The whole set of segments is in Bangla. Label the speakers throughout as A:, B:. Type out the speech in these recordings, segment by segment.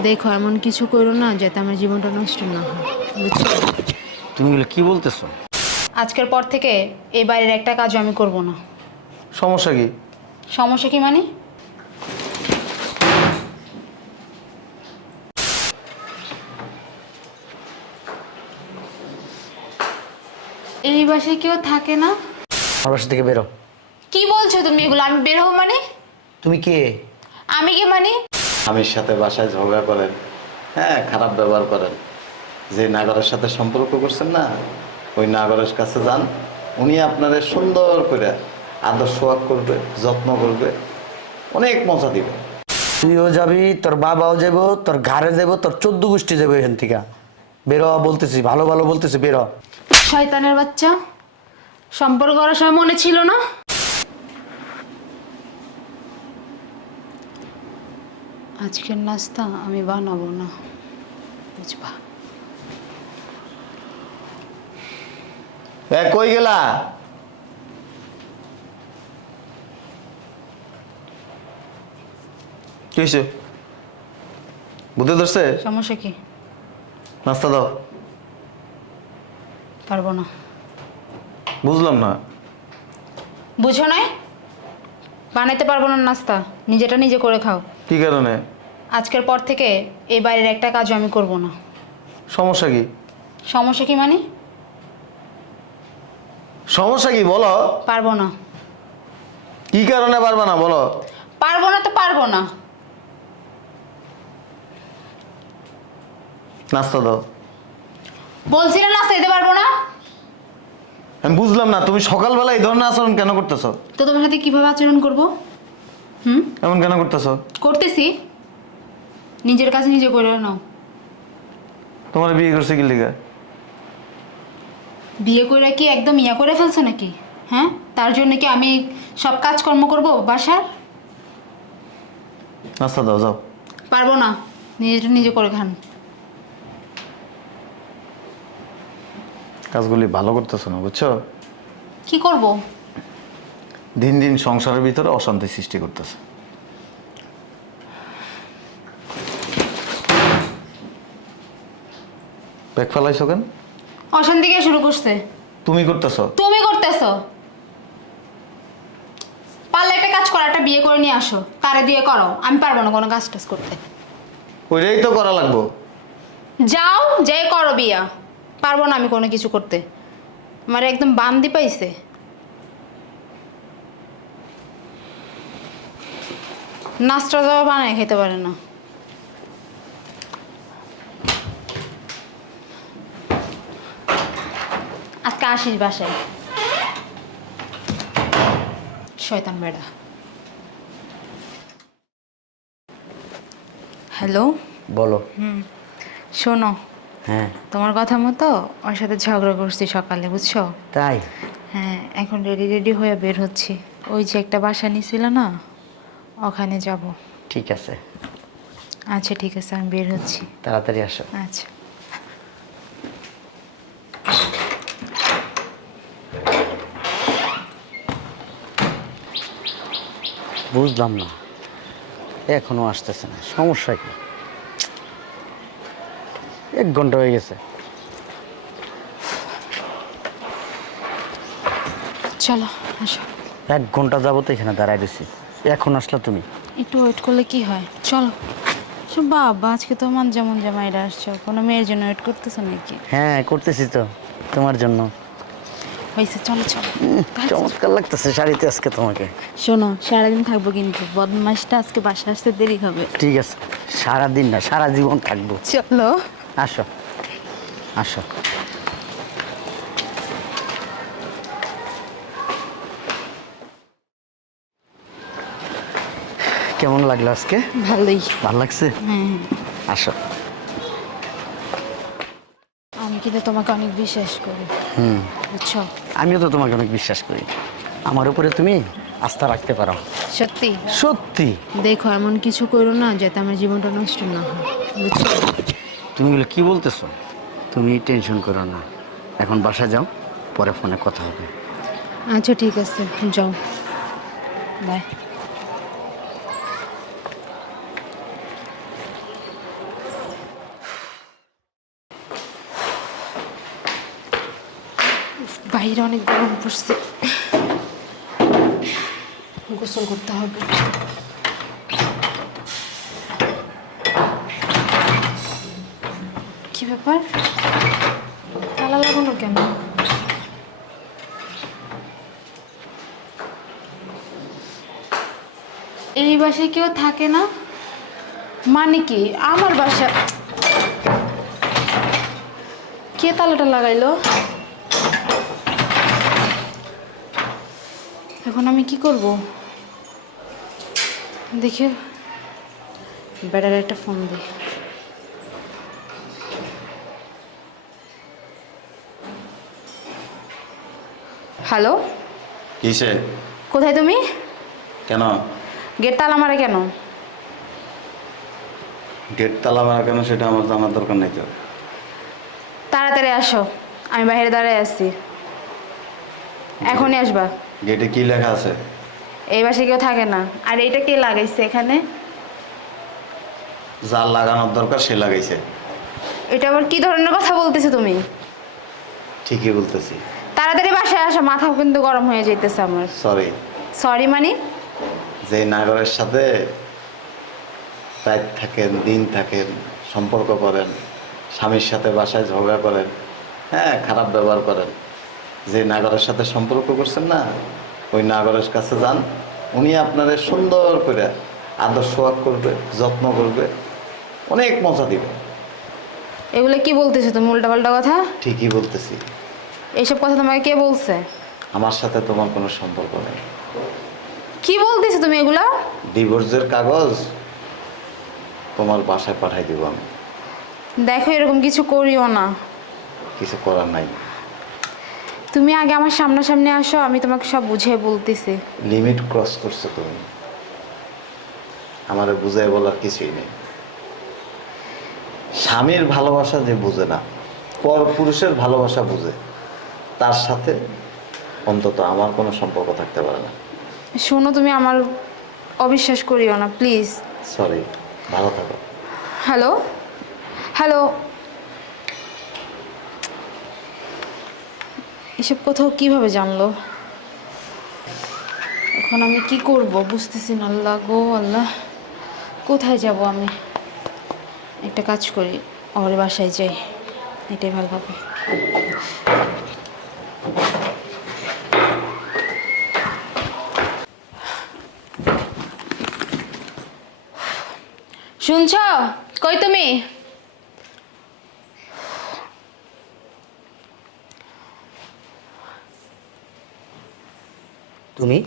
A: দেখো এমন কিছু করো না যাতে আমার জীবনটা নষ্ট না হয় বুঝছ?
B: তুমি এগুলো কি বলতেছো?
A: আজকের পর থেকে এই বাড়ির একটা কাজও আমি করব না।
B: সমস্যা কি?
A: সমস্যা কি মানে? এই বাসায় কেউ থাকে না?
B: আমার বাসা থেকে বেরো।
A: কি বলছো তুমি এগুলো? আমি বের হব মানে?
B: তুমি কে?
A: আমি কে মানে?
C: স্বামীর সাথে বাসায় ঝগড়া করেন হ্যাঁ খারাপ ব্যবহার করেন। যে নাগরের সাথে সম্পর্ক করছেন না ওই নাগরের কাছে যান উনি আপনারে সুন্দর করে আদর সোয়াগ করবে যত্ন করবে অনেক মজা দিবে।
B: তুইও যাবি তোর বাবাও যাব তোর ঘরে যাব তোর চোদ্দ গোষ্ঠী যাবে এখান থেকে। বেরো বলতেছি ভালো ভালো বলতেছি বেরো।
A: শয়তানের বাচ্চা সম্পর্ক করার সময় মনে ছিল না? আজকের নাস্তা আমি বানাবো না। বুঝবা?
C: এ কই গেলা? কি হয়েছে বুঝতে ধরছে?
A: সমস্যা কি?
C: নাস্তা দাও।
A: পারব না।
C: বুঝলাম না।
A: বুঝো নাই? বানাইতে পারব না নাস্তা। নিজেটা নিজে করে খাও।
C: কি কারণে?
A: আজকের পর থেকে এই বাড়ির একটা কাজও আমি করব না।
C: সমস্যা কি?
A: সমস্যা কি মানে?
C: সমস্যা কি বলো?
A: পারব না।
C: কি কারণে পারবা না বলো?
A: পারব না তো পারব না।
C: নাস্তা দাও।
A: বলছি না নাস্তা দিতে পারব না।
C: আমি বুঝলাম না তুমি সকালবেলা এই ধরনের আচরণ কেন করতেছো?
A: তো তোমার সাথে কীভাবে আচরণ করব? হুম?
C: এমন কেন করতেছো?
A: করতেছি। নিজের কাছে নিজে করে নাও।
C: তোমার বিয়ে করছে কি লিগা?
A: বিয়ে করে কি একদম ইয়া করে ফেলছে নাকি? হ্যাঁ? তার জন্য কি আমি সব কাজকর্ম করব বাসার?
C: নাস্তা দাও যাও।
A: পারব না। নিজেটা নিজে করে খান।
C: কাজগুলি ভালো করতেছো না বুঝছ?
A: কি করব?
C: দিন দিন সংসারের ভিতরে অশান্তি সৃষ্টি করতেছে। ব্যাগ ফেলাইছো কেন?
A: অশান্তি কে শুরু করছে।
C: তুমি করতেছো?
A: তুমি করতেছো। পারলে একটা কাজ করো একটা বিয়ে করে নিয়ে আসো। কারে দিয়ে করো? আমি পারব না কোনো কাজ টাজ করতে।
C: ওইটাই তো করা লাগবো।
A: যাও যে করো বিয়া। পারব না আমি কোনো কিছু করতে। আমার একদম বান্দি পাইছে। নাস্তা যাওয়া বানায় খেতে পারে না আজকে আসিস বাসায়। শয়তান বেড়া হ্যালো
B: বলো। হুম।
A: শোনো।
B: হ্যাঁ।
A: তোমার কথা মতো ওর সাথে ঝগড়া করছি সকালে বুঝছ?
B: তাই?
A: হ্যাঁ এখন রেডি রেডি হয়ে বের হচ্ছি। ওই যে একটা বাসা নিছিল না ওখানে যাব।
B: ঠিক আছে।
A: আচ্ছা ঠিক আছে আমি বের হচ্ছি।
B: তাড়াতাড়ি আসো।
A: আচ্ছা।
B: বুঝলাম না। এখনও আসতেছে না। সমস্যা কি? এক ঘণ্টা হয়ে গেছে।
A: চলো আসো।
B: এক ঘণ্টা যাব তো এখানে দাঁড়ায় দিছি এখন আসলে তুমি?
A: একটু ওয়েট করলে কি হয়? চলো। সব বাবা আজকে তো মান যেমন জামাইরা আসছো কোনো মেয়ের জন্য ওয়েট করতেছো নাকি?
B: হ্যাঁ করতেছি তো। তোমার জন্য।
A: হয়েছে চলো চলো।
B: চমৎকার লাগতেছে শাড়িতে আজকে তোমাকে।
A: শোনো সারাদিন থাকব কিন্তু বদমাসটা আজকে বাসা আসতে দেরি হবে।
B: ঠিক আছে সারাদিন না সারা জীবন থাকব।
A: চলো।
B: আসো আসো। কেমন লাগল আজকে?
A: ভালোই।
B: ভালো লাগছে?
A: হ্যাঁ।
B: আসো।
A: কিন্তু তোমাকে অনেক বিশ্বাস করি।
B: হুম।
A: বুঝছ?
B: আমিও তো তোমাকে অনেক বিশ্বাস করি। আমার উপরে তুমি আস্থা রাখতে পারো।
A: সত্যি?
B: সত্যি?
A: দেখো এমন কিছু করো না যাতে আমার জীবনটা নষ্ট না হয়। বুঝছ?
B: তুমি এগুলো কি বলতেছো? তুমি টেনশন করো না। এখন বাসা যাও পরে ফোনে কথা হবে।
A: আচ্ছা ঠিক আছে। যাও। বাই। বাইরে অনেক গরম পড়ছে। গোসল করতে হবে। কি ব্যাপার? তালা লাগানো কেন? এই বাসায় কেউ থাকে না? মানে কি? আমার বাসা কে তালাটা লাগাইলো? এখন আমি কি করব? দেখি। বেড়ার একটা ফোন দিই হ্যালো?
C: কিসে?
A: কোথায় তুমি?
C: কেন?
A: গেট তালা মারে কেন?
C: গেট তালা মারা কেন সেটা আমার জানার দরকার নেই তো।
A: তাড়াতাড়ি আসো। আমি বাইরে দাঁড়ায় আসছি এখনই আসবা।
C: গেটে কি লেখা আছে?
A: এই বাসে কেউ থাকে না। আর এইটা কে লাগাইছে এখানে?
C: যার লাগানোর দরকার সে লাগাইছে।
A: এটা আবার কি ধরনের কথা বলতেছো তুমি?
C: ঠিকই বলতেছি।
A: তাড়াতাড়ি বাসায় আসো মাথা কিন্তু গরম হয়ে যাইতেছে আমার।
C: সরি
A: সরি মানে?
C: যে নাগরের সাথে রাত থাকেন দিন থাকেন সম্পর্ক করেন স্বামীর সাথে বাসায় ঝগড়া করেন হ্যাঁ খারাপ ব্যবহার করেন যে নাগরের সাথে সম্পর্ক করছেন না ওই নাগরের কাছে যান। উনি আপনাদের সুন্দর করে আদর সোয়াগ করবে যত্ন করবে অনেক মজা দিবে।
A: এগুলো কি বলতেছো তুমি উল্টাপাল্টা কথা?
C: ঠিকই বলতেছি।
A: এইসব কথা তোমাকে কে বলছে?
C: আমার সাথে তোমার কোনো সম্পর্ক নেই।
A: কি বলতেছো তুমি এগুলা?
C: ডিভোর্সের কাগজ তোমার বাসায় পাঠাই দিব আমি।
A: দেখো এরকম কিছু করিও না।
C: কিছু করার নাই।
A: তুমি আগে আমার সামনাসামনি আসো আমি তোমাকে সব বুঝিয়ে বলতেছি।
C: লিমিট ক্রস করছ তুমি। আমার বুঝাই বলার কিছুই নেই। স্বামীর ভালোবাসা যে বুঝে না পর পুরুষের ভালোবাসা বুঝে তার সাথে অন্তত আমার কোনো সম্পর্ক থাকতে পারে না।
A: শোনো তুমি আমার অবিশ্বাস করিও না প্লিজ।
C: সরি ভালো থাকো।
A: হ্যালো হ্যালো এসব কোথাও কীভাবে জানলো? এখন আমি কি করব? বুঝতেছি না। আল্লাহ গো, আল্লাহ। কোথায় যাব আমি? একটা কাজ করি ওর বাসায় যাই। এটাই ভালো হবে। শুনছ? কই তুমি?
B: তুমি?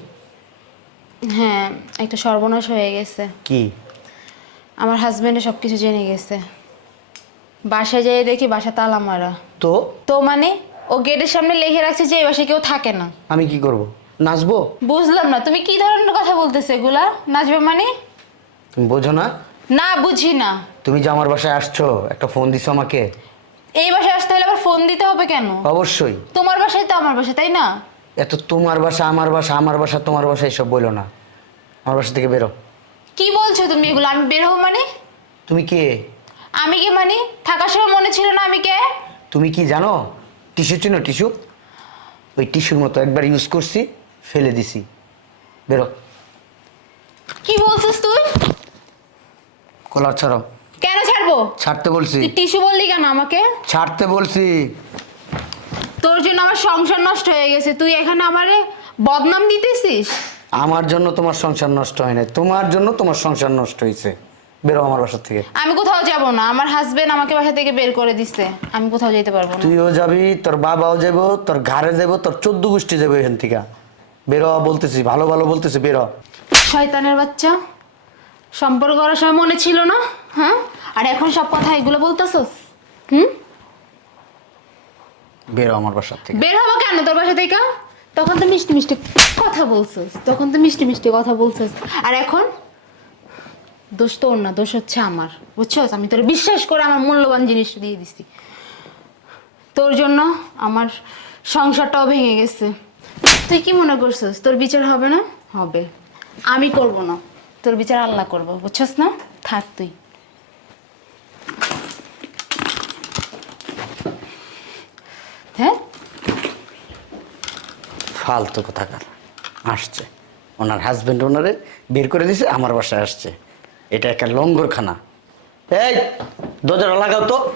A: হ্যাঁ একটা সর্বনাশ হয়ে গেছে।
B: কি?
A: আমার হাজবেন্ডে সব কিছু জেনে গেছে। বাসায় যেয়ে দেখি বাসা তালা মারা।
B: তো?
A: তো মানে ও গেটের সামনে লিখে রাখছে যে এই বাসায় কেউ থাকে না।
B: আমি কি করব? নাচবো?
A: বুঝলাম না তুমি কি ধরনের কথা বলতেছে এগুলা? নাচবে মানে?
B: তুমি বোঝো না?
A: না বুঝি না।
B: তুমি যে আমার বাসায় আসছো একটা ফোন দিছো আমাকে।
A: এই বাসায় আসতে হলে আবার ফোন দিতে হবে কেন?
B: অবশ্যই।
A: তোমার বাসায় তো আমার বাসা তাই না?
B: এত তোমার বাসা আমার বাসা আমার বাসা তোমার বাসা এসব বলো না। আমার বাসা থেকে বেরো।
A: কি বলছো তুমি এগুলো? আমি বের হব মানে?
B: তুমি কে?
A: আমি কে মানে? থাকার সময় মনে ছিল না আমি কে?
B: তুমি কি জানো? টিস্যু চিনো টিস্যু? ওই টিস্যুর মতো একবার ইউজ করছি ফেলে দিছি। বেরো।
A: কি বলছিস তুই?
B: কলার ছাড়ো
A: কেন ছাড়বো?
B: ছাড়তে বলছি।
A: তুই টিস্যু বললি কেন আমাকে?
B: ছাড়তে বলছি।
A: তোর জন্য আমার সংসার নষ্ট হয়ে গেছে। তুই এখানে আমারে বদনাম দিতেছিস?
B: আমার জন্য তোমার সংসার নষ্ট হয় না তোমার জন্য তোমার সংসার নষ্ট হয়েছে বেরো আমার বাসা থেকে।
A: আমি কোথাও যাব না। আমার হাজবেন্ড আমাকে বাসা থেকে বের করে দিছে। আমি কোথাও যেতে পারব না।
B: তুইও যাবি তোর বাবাও যাব তোর ঘাড়ে যাব তোর চোদ্দ গোষ্ঠী যাবে এখান থেকে। বেরো বলতেছি ভালো ভালো বলতেছি বেরো।
A: শয়তানের বাচ্চা সম্পর্ক করার সময় মনে ছিল না? হ্যাঁ? আর এখন সব কথা এগুলো বলতেছস? হুম?
B: বেরো আমার বাসার থেকে।
A: বের হব কেন? তোর বাসা থেকে? তখন তো মিষ্টি মিষ্টি কথা বলছিস, তখন তো মিষ্টি মিষ্টি কথা বলছিস। আর এখন? দোষ তোর না, দোষ হচ্ছে আমার, বুঝছস? আমি তোর বিশ্বাস করে আমার মূল্যবান জিনিসটা দিয়ে দিছি। তোর জন্য আমার সংসারটাও ভেঙে গেছে। তুই কি মনে করছিস? তোর বিচার হবে না? হবে। আমি করব না। তোর বিচার আল্লাহ করব, বুঝছস না? থাক তুই। হ্যাঁ?
B: ফালতু কোথাকার। আসছে। ওনার হাজবেন্ড ওনারে বের করে দিছে, আমার বাসায় আসছে। এটা একটা লঙ্গরখানা। এই, দরজাটা লাগাও তো।